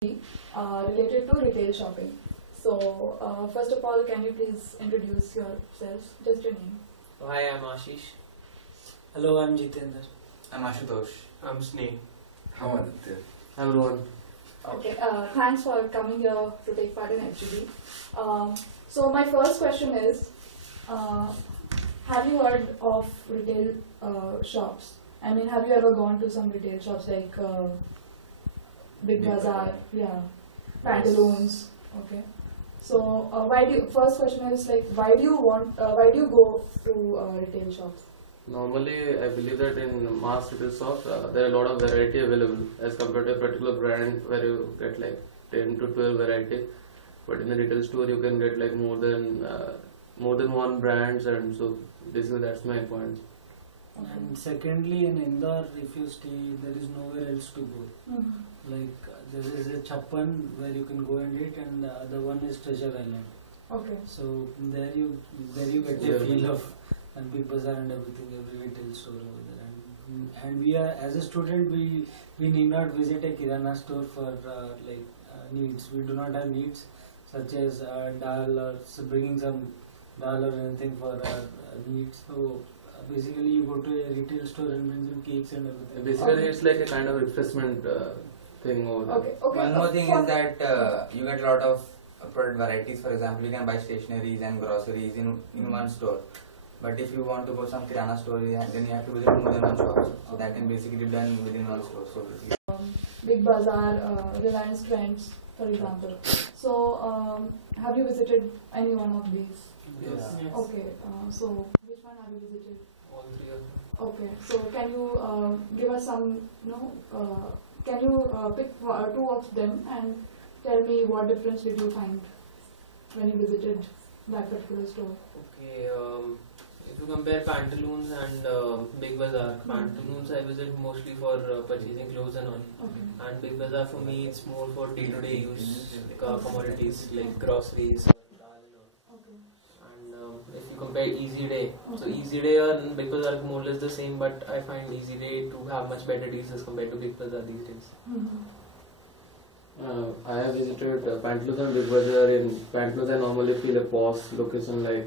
Related to retail shopping. So, first of all, can you please introduce yourself? Just your name. Hi, I'm Ashish. Hello, I'm Jitendra. I'm Ashutosh. I'm Sneh. I'm Aditya. I'm Rohan. Okay, thanks for coming here to take part in FGD. So, my first question is, have you heard of retail shops? I mean, have you ever gone to some retail shops like Big Bazaar, yeah, Pantaloons, okay. So, first question is like, why do you go to retail shops? Normally, I believe that in mass retail shops, there are a lot of variety available as compared to a particular brand where you get like 10 to 12 variety. But in the retail store, you can get like more than one brands, and so basically that's my point. Okay. And secondly, in Indore, if you stay, there is nowhere else to go. Like there is a Chappan where you can go and eat, and the other one is Treasure Island. Okay. So there you get a feel of and Big Bazaar and everything, every retail store over there. And we are, as a student, we need not visit a Kirana store for needs. We do not have needs such as dal or bringing some dal or anything for our needs. So basically, you go to a retail store and bring some cakes and everything. Basically, it's like a kind of refreshment thing over there. Okay. Okay. One more thing is that you get a lot of product varieties. For example, you can buy stationeries and groceries in one store. But if you want to go some Kirana store, then you have to visit more than one shop. So that can basically be done within one store. So Big Bazaar, Reliance Trends, for example. So, have you visited any one of these? Yes. Okay. So, which one have you visited? All three of them. Okay. So, can you give us some? Can you pick two of them and tell me what difference did you find when you visited that particular store? Okay, if you compare Pantaloons and Big Bazaar, Pantaloons I visit mostly for purchasing clothes and all. Okay. And Big Bazaar for me it's more for day-to-day use commodities like groceries or dal and all. Okay. And if you compare Easy Day, so Easy Day and Big Bazaar are more or less the same, but I find Easy Day to have much better deals as compared to Big Bazaar these days. I have visited Pantaloons and Big Bazaar. In Pantaloons, I normally feel a posh location, like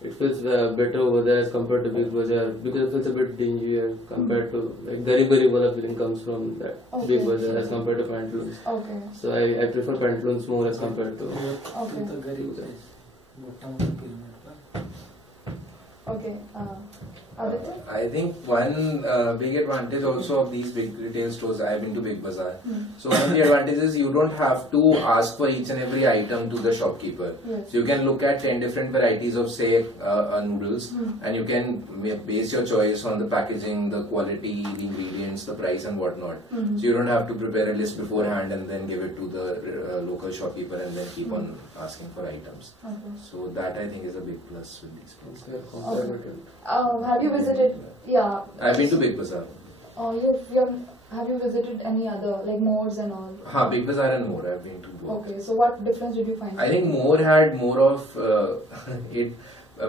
it feels better over there as compared to Big Bazaar, because it feels a bit dingier compared to like Gari Wala feeling comes from that Big Bazaar as compared to Pantaloons. Okay. So I prefer Pantaloons more as compared to. Okay. Okay. Aditya? I think one big advantage also of these big retail stores, I have been to Big Bazaar. So one of the advantages, you don't have to ask for each and every item to the shopkeeper. Yes. So you can look at 10 different varieties of say noodles, and you can base your choice on the packaging, the quality, the ingredients, the price and whatnot. So you don't have to prepare a list beforehand and then give it to the local shopkeeper and then keep on asking for items. Okay. So that I think is a big plus with these places. Have you visited? Yeah. I've been to Big Bazaar. Have you visited any other like Moores and all? Big Bazaar and more. I've been to both. Okay. So what difference did you find? I think more had more of it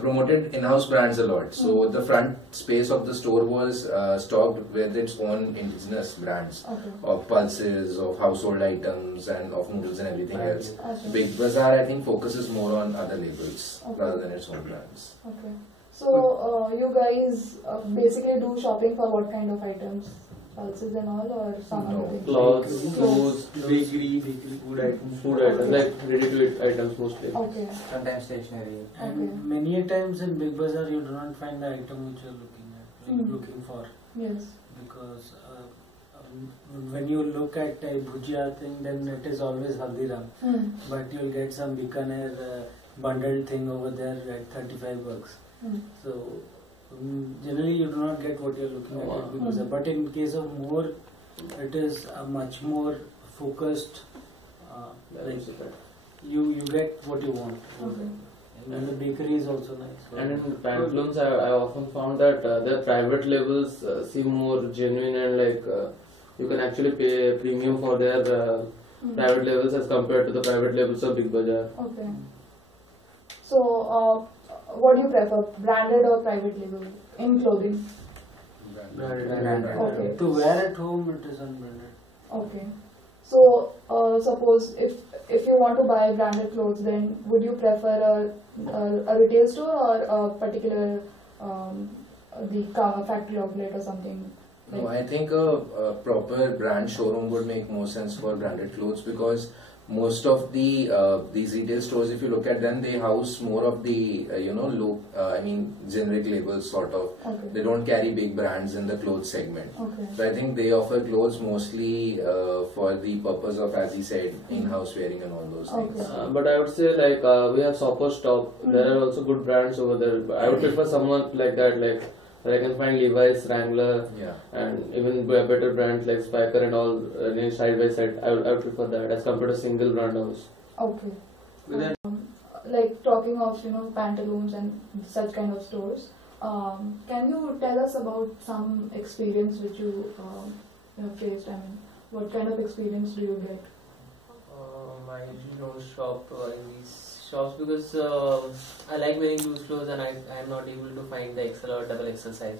promoted in-house brands a lot. So the front space of the store was stocked with its own indigenous brands of pulses, of household items, and of noodles and everything else. Okay. Big Bazaar, I think, focuses more on other labels rather than its own brands. Okay. So you guys basically do shopping for what kind of items? Pulses and all, or some other things? Clothes, clothes, Bakery, food items, like ready-to-eat items mostly. Okay. sometimes stationery. And many a times in Big Bazaar, you do not find the item which you are looking at, looking for. Yes. Because when you look at a bhujia thing, then it is always Haldiram. But you'll get some Bikaner bundled thing over there at 35 bucks. So generally you do not get what you are looking at Big Bazaar. But in case of More, it is a much more focused. You get what you want. And the bakery is also nice. And in Pantaloons, I often found that their private labels seem more genuine, and like you can actually pay a premium for their private labels as compared to the private labels of Big Bazaar. Okay. So, what do you prefer, branded or private label in clothing? Branded. Okay. To wear at home, it is unbranded. Okay. So, suppose if you want to buy branded clothes, then would you prefer a retail store or a particular the factory outlet or something? No, I think a proper brand showroom would make more sense for branded clothes, because most of the these retail stores, if you look at them, they house more of the low, generic labels sort of. Okay. They don't carry big brands in the clothes segment. Okay. So I think they offer clothes mostly for the purpose of, as he said, in-house wearing and all those things. Okay. But I would say like we have Shoppers Stop. There are also good brands over there. But I would prefer someone like that, like where I can find Levi's, Wrangler, Yeah. and even better brands like Spiker and all side by side. I would prefer that as compared to single brand house. Okay. With that, Like talking of pantaloons and such kind of stores, can you tell us about some experience which you have faced? I mean, what kind of experience do you get? I usually don't shop in these shops because I like wearing loose clothes and I am not able to find the XL or double XL size.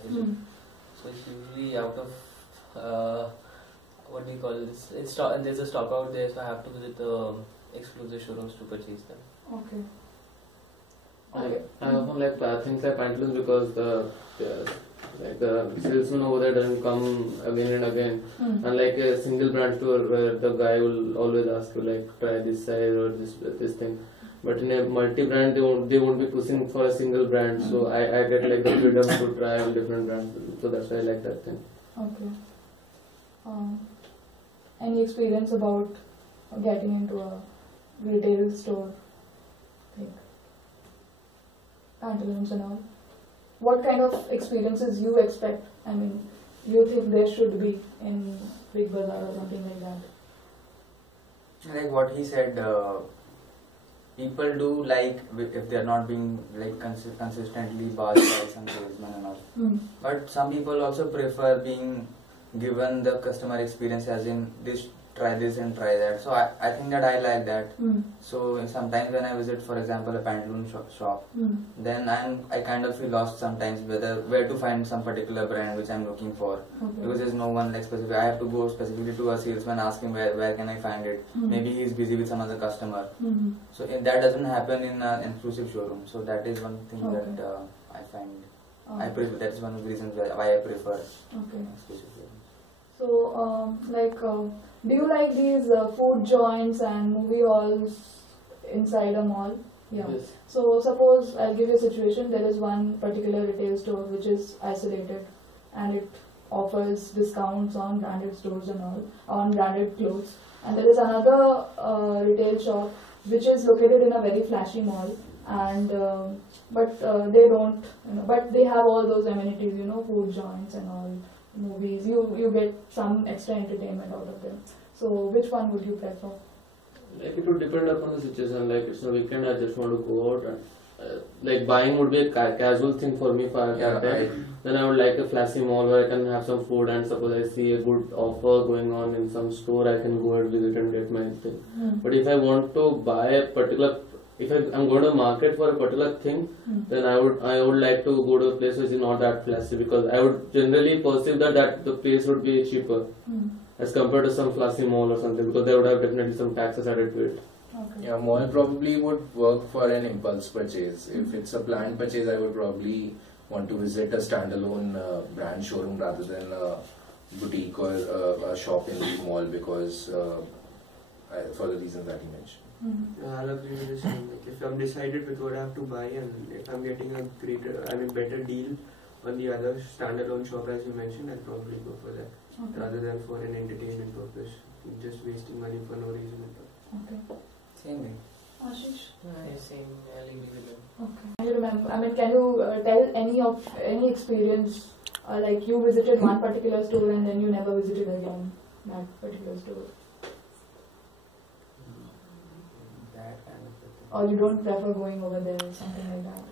So it's usually out of what do you call this? There's a stock out there, so I have to visit the exclusive showrooms to purchase them. Okay. I often like things like pantaloons because the salesman over there doesn't come again and again. Unlike a single brand store where the guy will always ask you like try this size or this thing. But in a multi-brand they won't be pushing for a single brand. So I get like the freedom to try all different brands. So that's why I like that thing. Okay. Any experience about getting into a retail store? Like pantaloons and all. What kind of experiences you expect? I mean, you think there should be in Big Bazaar or something like that? Like what he said, people do like if they are not being like consistently barged by some salesman and all. But some people also prefer being given the customer experience, as in this, try this and try that. So I think that I like that. So sometimes when I visit, for example, a pantaloon shop, then I kind of feel lost sometimes where to find some particular brand which I'm looking for. Because there's no one like specific. I have to go specifically to a salesman, ask him where can I find it. Maybe he's busy with some other customer. So that doesn't happen in an exclusive showroom. So that is one thing that I find I prefer. That is one of the reasons why I prefer exclusive showrooms. So, do you like these food joints and movie halls inside a mall? Yeah. Yes. So, suppose I'll give you a situation. There is one particular retail store which is isolated, and it offers discounts on branded stores and all, on branded clothes. And there is another retail shop which is located in a very flashy mall, and but they don't, but they have all those amenities, food joints and all. Movies, you get some extra entertainment out of them. So which one would you prefer? Like it would depend upon the situation. Like it's a weekend, I just want to go out and like buying would be a casual thing for me. If I have time, then I would like a flashy mall where I can have some food, and suppose I see a good offer going on in some store, I can go and visit and get my thing. But if I want to buy a particular, if I'm going to market for a particular thing, then I would like to go to a place which is not that flashy, because I would generally perceive that the place would be cheaper as compared to some flashy mall or something, because they would have definitely some taxes added to it. Yeah, mall probably would work for an impulse purchase. If it's a planned purchase, I would probably want to visit a standalone brand showroom rather than a boutique or a shop in the mall, because for the reasons that you mentioned. I'll agree with this one. Like if I'm decided with what I have to buy, and if I'm getting a better deal on the other standalone shop as you mentioned, I'll probably go for that rather than for an entertainment purpose, just wasting money for no reason at all. Okay. Same thing. Ashish? Same, I'll agree with you. Okay. Can you remember? I mean, can you tell any experience like you visited one particular store and then you never visited again that particular store? Or you don't prefer going over there or something like that?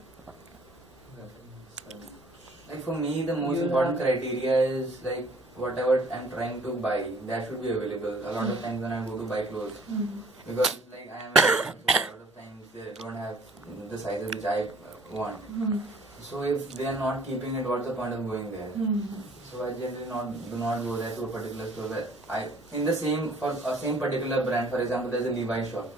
Like for me, the most important criteria is like whatever I'm trying to buy, that should be available. A lot of times when I go to buy clothes, because like I am a so a lot of times they don't have the sizes which I want. So if they are not keeping it, what's the point of going there? So I generally do not go there to a particular store where in the same particular brand. For example, there's a Levi's shop.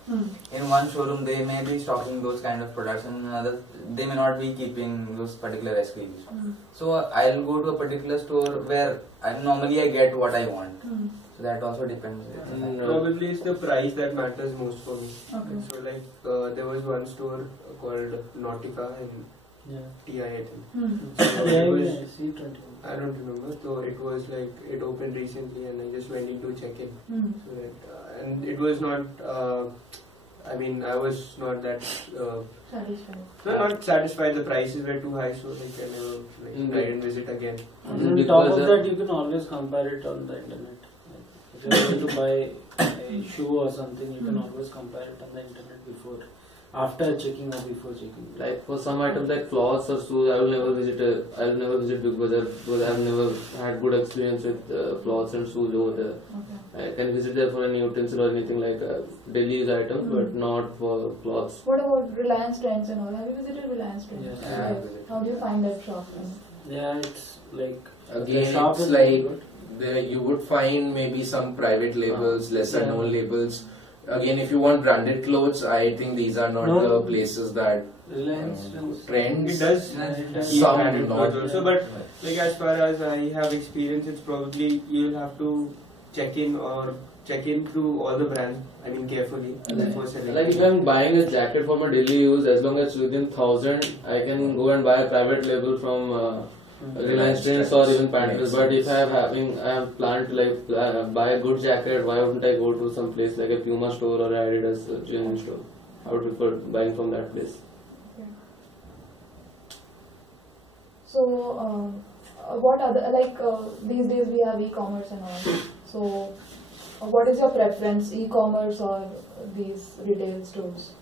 In one showroom they may be stocking those kind of products, and in another they may not be keeping those particular SKUs. So I'll go to a particular store where normally I get what I want. So that also depends. Probably it's the price that matters most for me. Okay. So like there was one store called Nautica in TI, I think. So it was, I don't remember. So it was like it opened recently, and I just went in to check in. So that, and it was not. I mean, I was not that. Satisfied. No, not satisfied. The prices were too high, so like I never try and visit again. On top of that, you can always compare it on the internet. If you're going to buy a shoe or something, you can always compare it on the internet after checking or before checking. Like for some items like clothes or shoes, I will never visit Big Bazaar because I have never had good experience with clothes and shoes over there. I can visit there for any utensil or anything like daily use items, but not for clothes. What about Reliance Trends and all? Have you visited Reliance Trends? Yes. How do you find that shop? Yeah, it's like Again, shop it's is like good. there you would find maybe some private labels, lesser known labels. Again, if you want branded clothes, I think these are not the places that Reliance trends. It does keep Some branded not. clothes also, but like as far as I have experience, it's probably you'll have to check in through all the brands. I mean carefully before selecting. Like if I'm buying a jacket for my daily use, as long as it's within 1,000, I can go and buy a private label from Reliance Trends or even Pantaloons. But if I have planned to like buy a good jacket, why wouldn't I go to some place like a Puma store or Adidas genuine store? I would prefer buying from that place. So, what other these days we have e-commerce and all. So, what is your preference, e-commerce or these retail stores?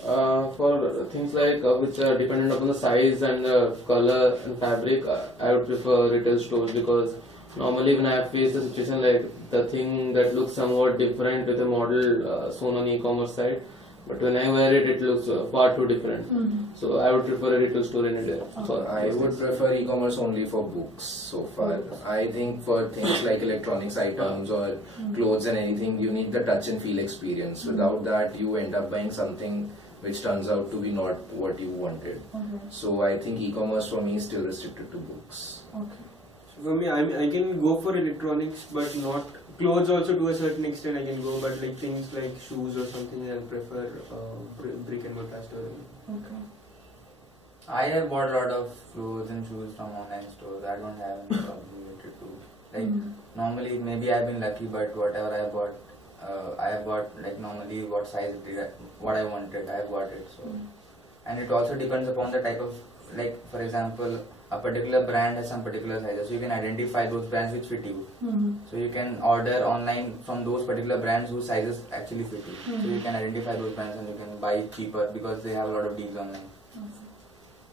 For things like which are dependent upon the size and color and fabric, I would prefer retail stores because normally when I have faced a situation like the thing that looks somewhat different with a model shown on e-commerce site, but when I wear it, it looks far too different. So I would prefer a retail store in India. I would prefer e-commerce only for books so far. I think for things like electronics items or clothes and anything, you need the touch and feel experience. Without that, you end up buying something which turns out to be not what you wanted. So I think e-commerce for me is still restricted to books. Okay. So for me, I can go for electronics, but not clothes. Also to a certain extent, I can go, but like things like shoes or something, I prefer brick and mortar store. Okay. I have bought a lot of clothes and shoes from online stores. I don't have any problem related to like normally maybe I've been lucky, but whatever I have bought like normally what size what I wanted, I have bought it. So and it also depends upon the type of like for example a particular brand has some particular sizes, so you can identify those brands which fit you. So you can order online from those particular brands whose sizes actually fit you. So you can identify those brands and you can buy cheaper because they have a lot of deals online.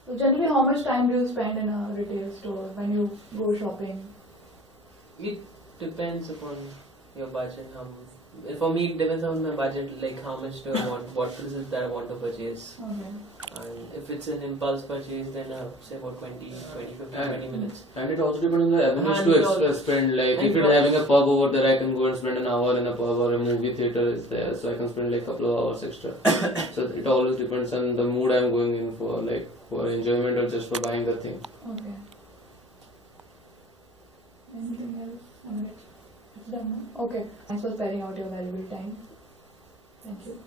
So generally, how much time do you spend in a retail store when you go shopping? It depends upon your budget. For me, it depends on my budget, like how much do I want, what is it that I want to purchase. And if it's an impulse purchase, then say about 20 minutes. And it also depends on the avenues to spend. Like if you're having a pub over there, I can go and spend an hour in a pub, or a movie theater is there, so I can spend like a couple of hours extra. So it always depends on the mood I'm going in for, like for enjoyment or just for buying the thing. Okay. Anything else? It's done now. Okay. Thanks for sparing out your valuable time. Thank you.